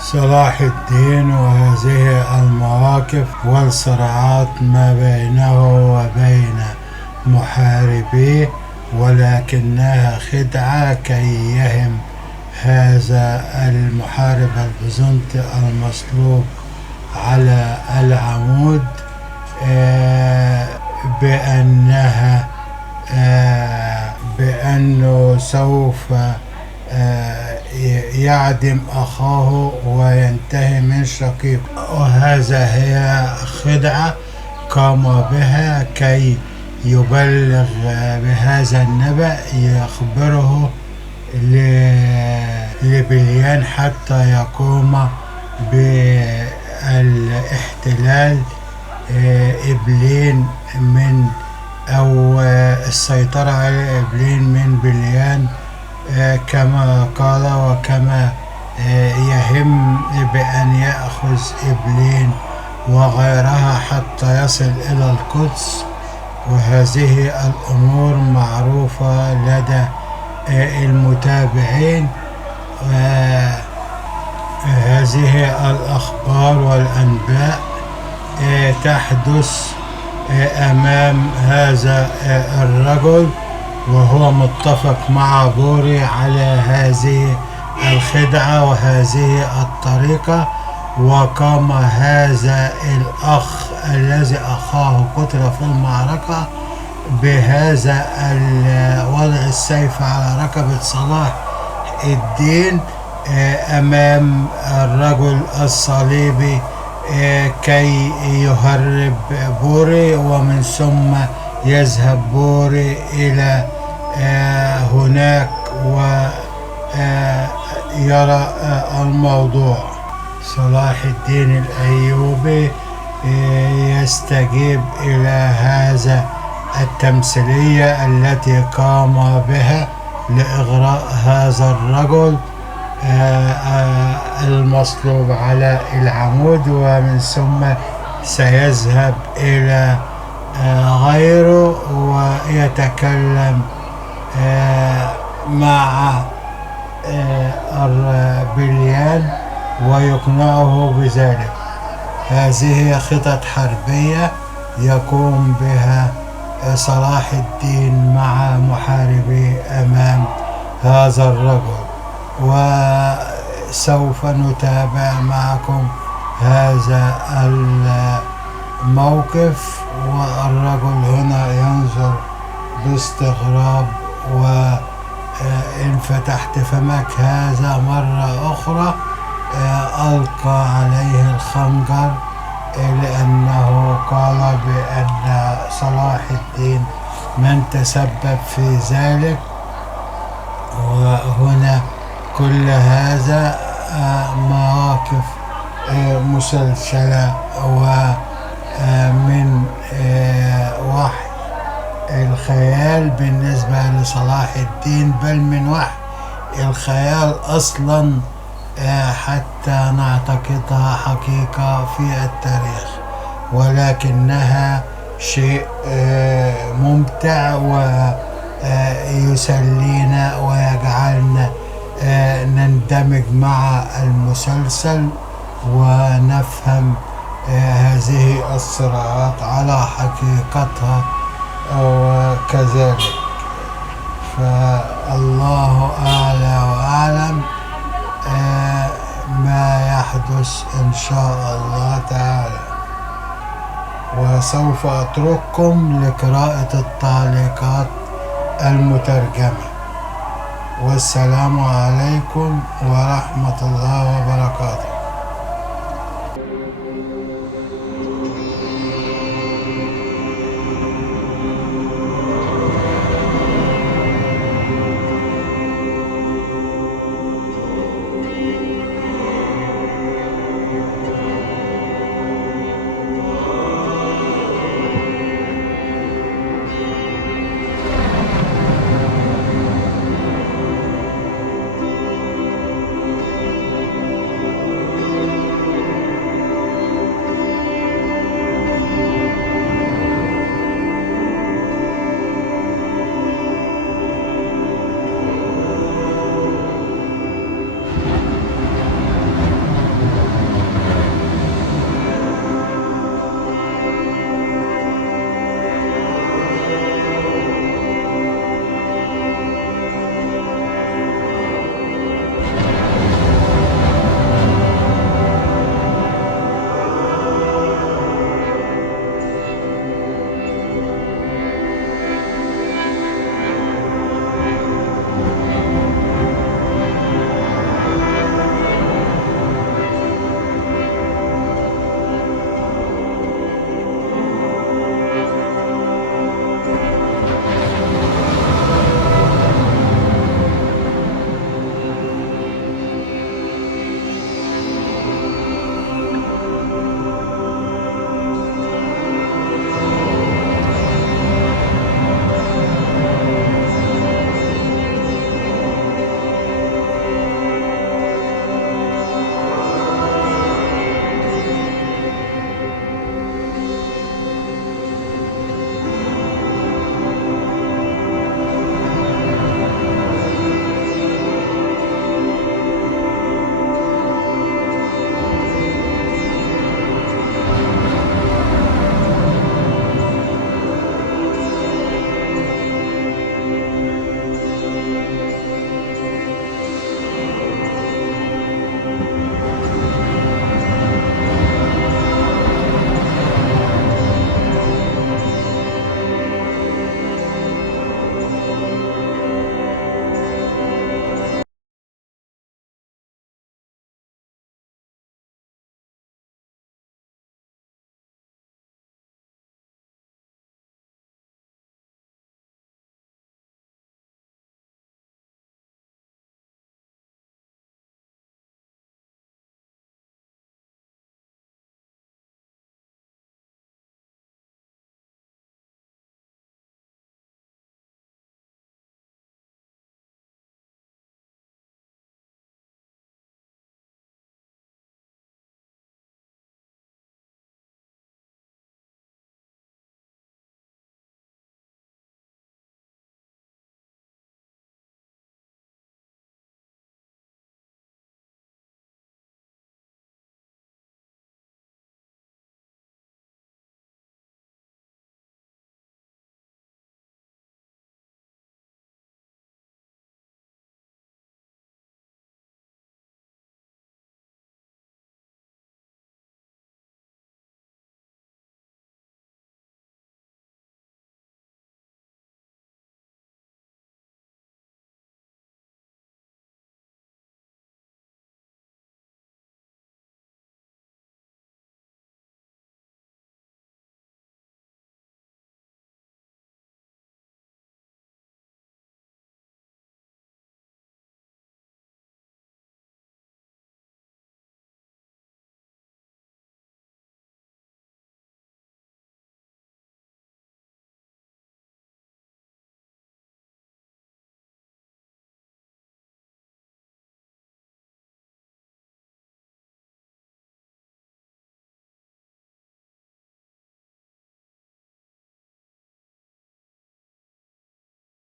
صلاح الدين وهذه المواقف والصراعات ما بينه وبين محاربيه، ولكنها خدعة كي يهم هذا المحارب البيزنطي المصلوب على العمود بأنه سوف يعدم أخاه وينتهي من شقيقه، وهذا هي خدعة قام بها كي يبلغ بهذا النبأ، يخبره لبليان حتى يقوم بالاحتلال إبلين أو السيطرة على إبلين من بليان كما قال، وكما يهم بأن يأخذ إبلين وغيرها حتى يصل إلى القدس. وهذه الأمور معروفة لدى المتابعين. هذه الأخبار والأنباء تحدث أمام هذا الرجل، وهو متفق مع بوري على هذه الخدعة وهذه الطريقة. وقام هذا الأخ الذي أخاه قتل في المعركة بهذا وضع السيف على رقبة صلاح الدين أمام الرجل الصليبي كي يهرب بوري، ومن ثم يذهب بوري إلى هناك ويرى الموضوع. صلاح الدين الأيوبي يستجيب إلى هذا التمثيلية التي قام بها لإغراء هذا الرجل المصلوب على العمود، ومن ثم سيذهب إلى غيره ويتكلم مع بليان ويقنعه بذلك. هذه خطط حربية يقوم بها صلاح الدين مع محاربيه أمام هذا الرجل، وسوف نتابع معكم هذا الموقف. والرجل هنا ينظر باستغراب، وإن فتحت فمك هذا مرة أخرى ألقى عليه الخنجر، لأنه قال بأن صلاح الدين من تسبب في ذلك. وهنا كل هذا مواقف مسلسلة ومن وحي الخيال بالنسبة لصلاح الدين، بل من وحي الخيال أصلا حتى نعتقدها حقيقة في التاريخ، ولكنها شيء ممتع ويسلينا ويجعلنا نندمج مع المسلسل ونفهم هذه الصراعات على حقيقتها وكذلك. فالله أعلى وأعلم ما يحدث إن شاء الله تعالى، وسوف أترككم لقراءة التعليقات المترجمة. والسلام عليكم ورحمة الله وبركاته.